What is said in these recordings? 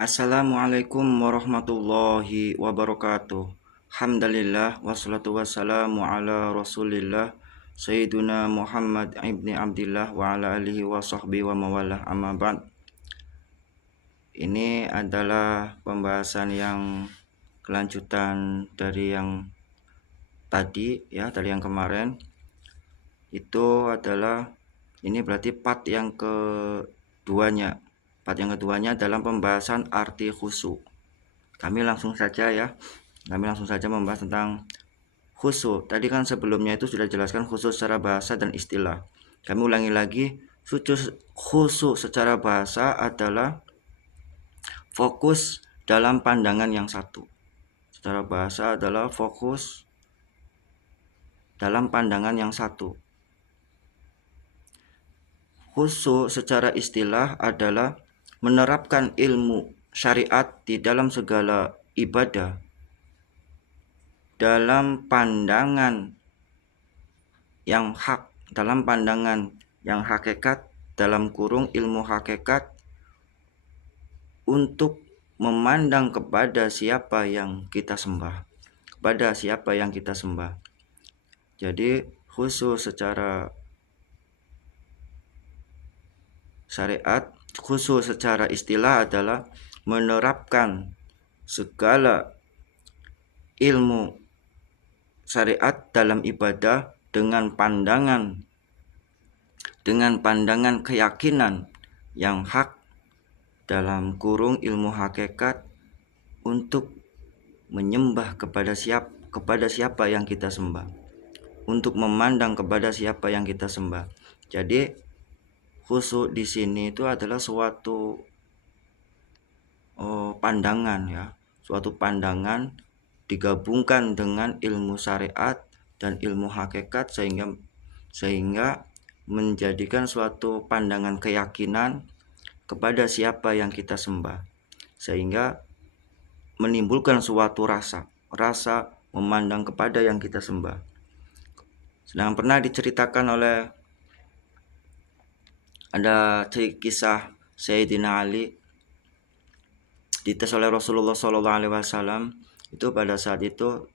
Assalamualaikum warahmatullahi wabarakatuh. Alhamdulillah wassalatu wassalamu ala Rasulillah Sayyiduna Muhammad ibni Abdillah wa ala alihi wa sahbihi wa mawalah amma ba'd. Ini adalah pembahasan yang kelanjutan dari yang tadi ya, dari yang kemarin. Itu adalah ini berarti part yang keduanya. Part yang keduanya dalam pembahasan arti khusyuk. Kami langsung saja membahas tentang khusyuk. Tadi kan sebelumnya itu sudah jelaskan khusyuk secara bahasa dan istilah. Kami ulangi lagi, khusyuk secara bahasa adalah fokus dalam pandangan yang satu. Secara bahasa adalah fokus dalam pandangan yang satu. Khusyuk secara istilah adalah menerapkan ilmu syariat di dalam segala ibadah dalam pandangan yang hak, dalam pandangan yang hakikat, dalam kurung ilmu hakikat, untuk memandang kepada siapa yang kita sembah, kepada siapa yang kita sembah. Jadi khusyuk secara syariat, khusyuk secara istilah adalah menerapkan segala ilmu syariat dalam ibadah dengan pandangan keyakinan yang hak, dalam kurung ilmu hakikat, untuk menyembah kepada siapa yang kita sembah, untuk memandang kepada siapa yang kita sembah. Jadi khusyuk di sini itu adalah suatu pandangan ya, suatu pandangan digabungkan dengan ilmu syariat dan ilmu hakikat sehingga menjadikan suatu pandangan keyakinan kepada siapa yang kita sembah, sehingga menimbulkan suatu rasa memandang kepada yang kita sembah. Sedang pernah diceritakan oleh ada kisah Sayyidina Ali dites oleh Rasulullah SAW. Itu pada saat itu,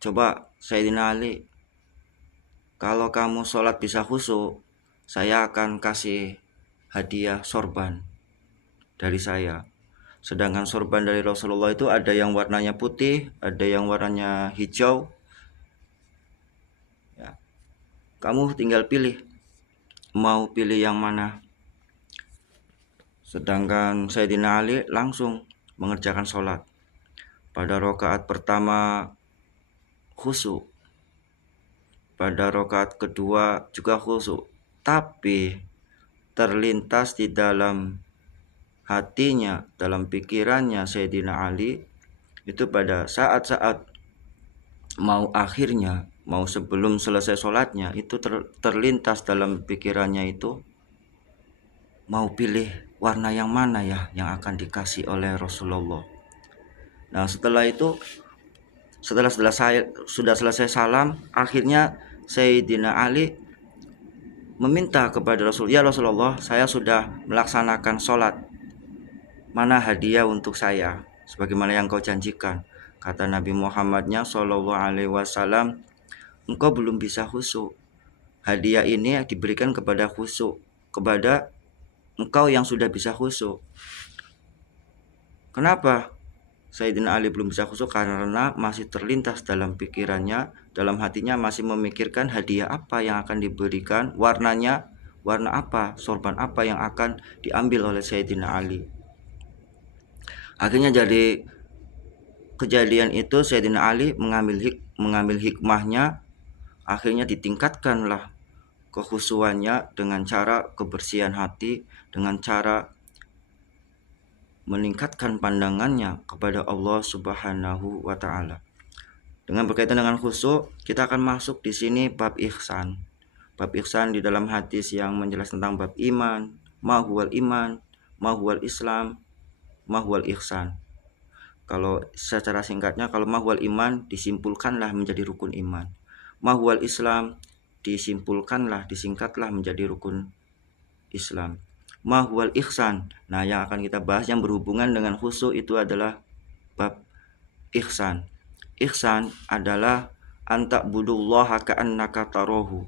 coba Sayyidina Ali, kalau kamu sholat bisa khusyuk, saya akan kasih hadiah sorban dari saya. Sedangkan sorban dari Rasulullah itu ada yang warnanya putih, ada yang warnanya hijau ya. Kamu tinggal pilih, mau pilih yang mana. Sedangkan Sayyidina Ali langsung mengerjakan sholat. Pada rakaat pertama khusyuk, pada rakaat kedua juga khusyuk, tapi terlintas di dalam hatinya, dalam pikirannya Sayyidina Ali itu pada saat-saat mau sebelum selesai sholatnya, itu terlintas dalam pikirannya itu, mau pilih warna yang mana ya yang akan dikasih oleh Rasulullah. Nah setelah itu, sudah selesai salam, akhirnya Sayyidina Ali meminta kepada Rasul, ya Rasulullah, saya sudah melaksanakan sholat, mana hadiah untuk saya sebagaimana yang kau janjikan. Kata Nabi Muhammadnya SAW, engkau belum bisa khusyuk. Hadiah ini diberikan kepada khusyuk, kepada engkau yang sudah bisa khusyuk. Kenapa Sayyidina Ali belum bisa khusyuk? Karena masih terlintas dalam pikirannya, dalam hatinya masih memikirkan hadiah apa yang akan diberikan, warnanya, warna apa, sorban apa yang akan diambil oleh Sayyidina Ali. Akhirnya jadi kejadian itu, Sayyidina Ali mengambil hikmahnya, akhirnya ditingkatkanlah kekhusyuannya dengan cara kebersihan hati, dengan cara meningkatkan pandangannya kepada Allah Subhanahu wa Ta'ala. Dengan berkaitan dengan khusyuk, kita akan masuk di sini bab ihsan. Bab ihsan di dalam hadis yang menjelaskan tentang bab iman, ma huwal Islam, ma huwal ihsan. Kalau secara singkatnya, kalau ma huwal iman disimpulkanlah menjadi rukun iman. Ma huwal Islam disingkatlah menjadi rukun Islam. ma huwal ihsan. Nah, yang akan kita bahas yang berhubungan dengan khusyuk itu adalah bab ihsan. Ihsan adalah anta'budullaha ka'annaka tarahu.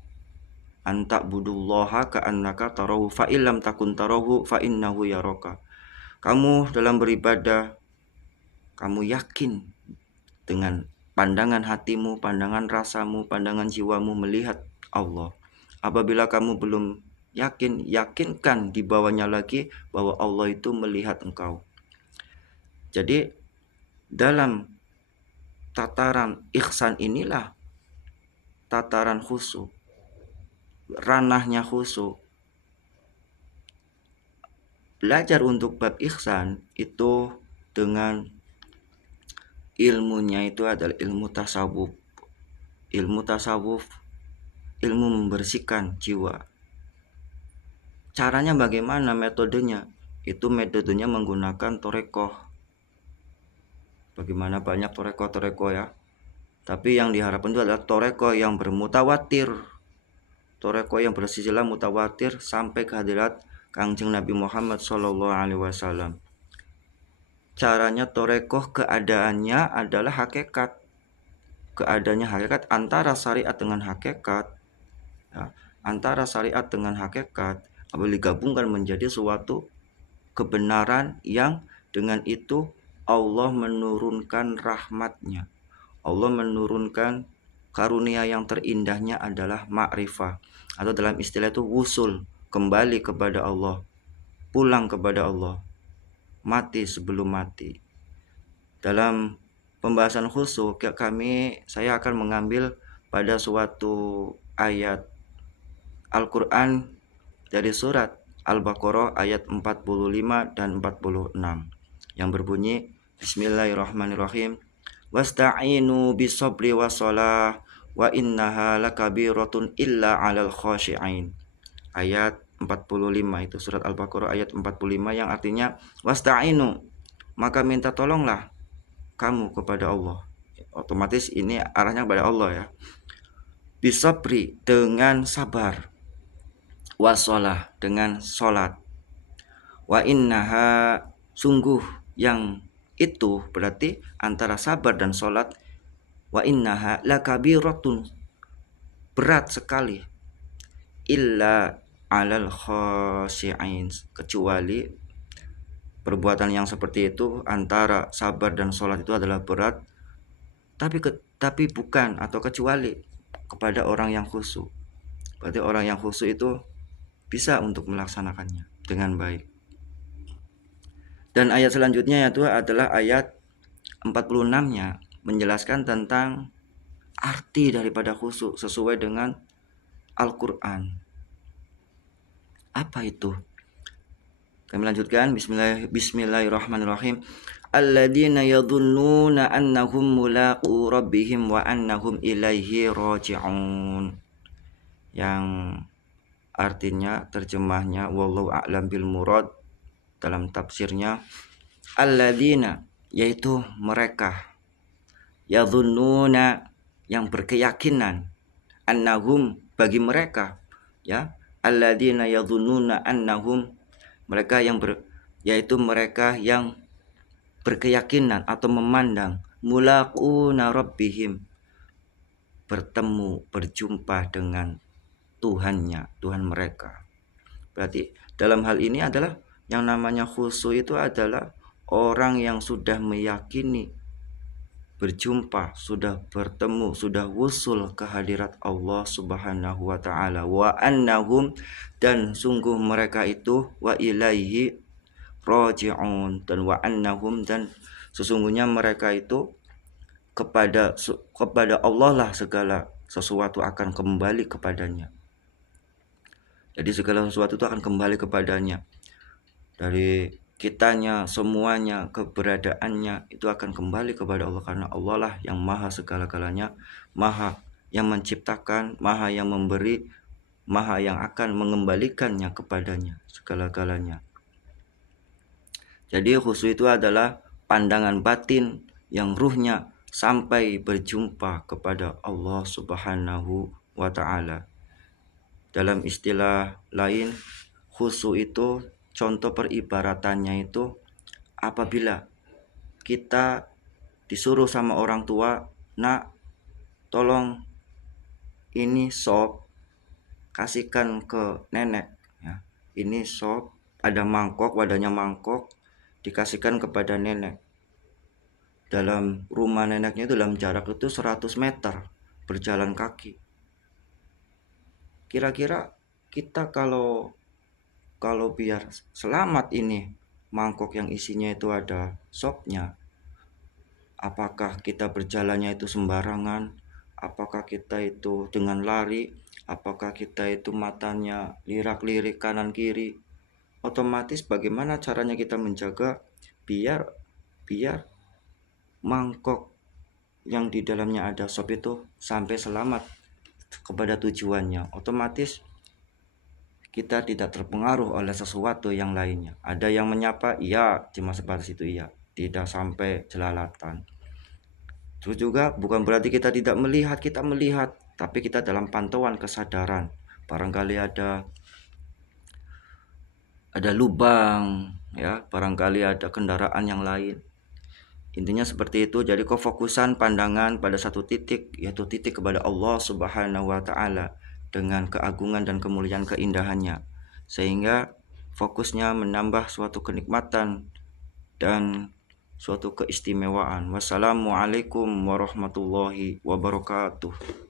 Anta'budullaha ka'annaka tarahu fa illam takun tarahu fa innahu yaraka. Kamu dalam beribadah, kamu yakin dengan pandangan hatimu, pandangan rasamu, pandangan jiwamu melihat Allah. Apabila kamu belum yakin, yakinkan di bawahnya lagi bahwa Allah itu melihat engkau. Jadi dalam tataran ihsan inilah tataran khusyuk, ranahnya khusyuk. Belajar untuk bab ihsan itu dengan ilmunya itu adalah ilmu tasawuf. Ilmu tasawuf, ilmu membersihkan jiwa. Caranya bagaimana, metodenya? Itu metodenya menggunakan torekoh. Bagaimana banyak torekoh ya. Tapi yang diharapkan itu adalah torekoh yang bermutawatir. Torekoh yang bersilsilah mutawatir sampai ke hadirat Kangjeng Nabi Muhammad SAW. Caranya torekoh keadaannya adalah hakikat. Keadaannya hakikat antara syariat dengan hakikat. Ya, antara syariat dengan hakikat apabila digabungkan menjadi suatu kebenaran yang dengan itu Allah menurunkan rahmatnya. Allah menurunkan karunia yang terindahnya adalah ma'rifah, atau dalam istilah itu wusul, kembali kepada Allah, pulang kepada Allah, mati sebelum mati. Dalam pembahasan khusyuk saya akan mengambil pada suatu ayat Al-Quran dari surat Al-Baqarah ayat 45 dan 46 yang berbunyi, Bismillahirrahmanirrahim, wasta'inu bisabri wassalah wa innaha lakabiratun illa 'alal khashi'in. Ayat 45 itu surat Al-Baqarah ayat 45 yang artinya wasta'inu, maka minta tolonglah kamu kepada Allah. Otomatis ini arahnya kepada Allah ya. Bisabri, dengan sabar, wassalah, dengan sholat, wa innaha, sungguh yang itu berarti antara sabar dan sholat, wa innaha lakabiratun, berat sekali, illa alal khashi'in, kecuali perbuatan yang seperti itu antara sabar dan sholat itu adalah berat, tapi bukan atau kecuali kepada orang yang khusyuk. Berarti orang yang khusyuk itu bisa untuk melaksanakannya dengan baik. Dan ayat selanjutnya yaitu adalah ayat 46-nya menjelaskan tentang arti daripada khusyuk sesuai dengan Al-Quran. Apa itu? Kami lanjutkan. Bismillahirrahmanirrahim. Alladzina yadhunnuna annahum mulaqu rabbihim wa annahum ilaihi raji'un. Yang artinya, terjemahnya wallahu a'lam bil murad dalam tafsirnya, alladzina, yaitu mereka, yadhunnuna, yang berkeyakinan, annahum, bagi mereka ya, alladzina yadhunnuna annahum, mereka yang yaitu mereka yang berkeyakinan atau memandang mulaquna rabbihim, berjumpa dengan Tuhannya, Tuhan mereka. Berarti dalam hal ini adalah yang namanya khusyuk itu adalah orang yang sudah meyakini berjumpa, sudah bertemu, sudah wusul ke hadirat Allah Subhanahu wa taala, wa annahum, dan sungguh mereka itu, wa ilaihi raji'un, dan wa annahum, dan sesungguhnya mereka itu kepada Allah lah segala sesuatu akan kembali kepadanya. Jadi segala sesuatu itu akan kembali kepadanya. Dari kitanya, semuanya, keberadaannya itu akan kembali kepada Allah, karena Allah lah yang maha segala-galanya, maha yang menciptakan, maha yang memberi, maha yang akan mengembalikannya kepadanya segala-galanya. Jadi khusyuk itu adalah pandangan batin yang ruhnya sampai berjumpa kepada Allah Subhanahu wa taala. Dalam istilah lain, khusyuk itu contoh peribaratannya itu, apabila kita disuruh sama orang tua, nak tolong ini sop kasihkan ke nenek ya. Ini sop, ada mangkok, wadahnya mangkok, dikasihkan kepada nenek. Dalam rumah neneknya itu dalam jarak itu 100 meter berjalan kaki. Kira-kira kita kalau biar selamat ini mangkok yang isinya itu ada sopnya, apakah kita berjalannya itu sembarangan? Apakah kita itu dengan lari? Apakah kita itu matanya lirak-lirik kanan kiri? Otomatis bagaimana caranya kita menjaga biar mangkok yang di dalamnya ada sop itu sampai selamat kepada tujuannya? Otomatis kita tidak terpengaruh oleh sesuatu yang lainnya. Ada yang menyapa, iya, cuma sebatas itu, iya, tidak sampai jelalatan. Terus juga bukan berarti kita tidak melihat, kita melihat, tapi kita dalam pantauan kesadaran. Barangkali ada lubang ya, barangkali ada kendaraan yang lain. Intinya seperti itu. Jadi kefokusan pandangan pada satu titik, yaitu titik kepada Allah Subhanahu wa taala dengan keagungan dan kemuliaan keindahannya, sehingga fokusnya menambah suatu kenikmatan dan suatu keistimewaan. Wassalamualaikum warahmatullahi wabarakatuh.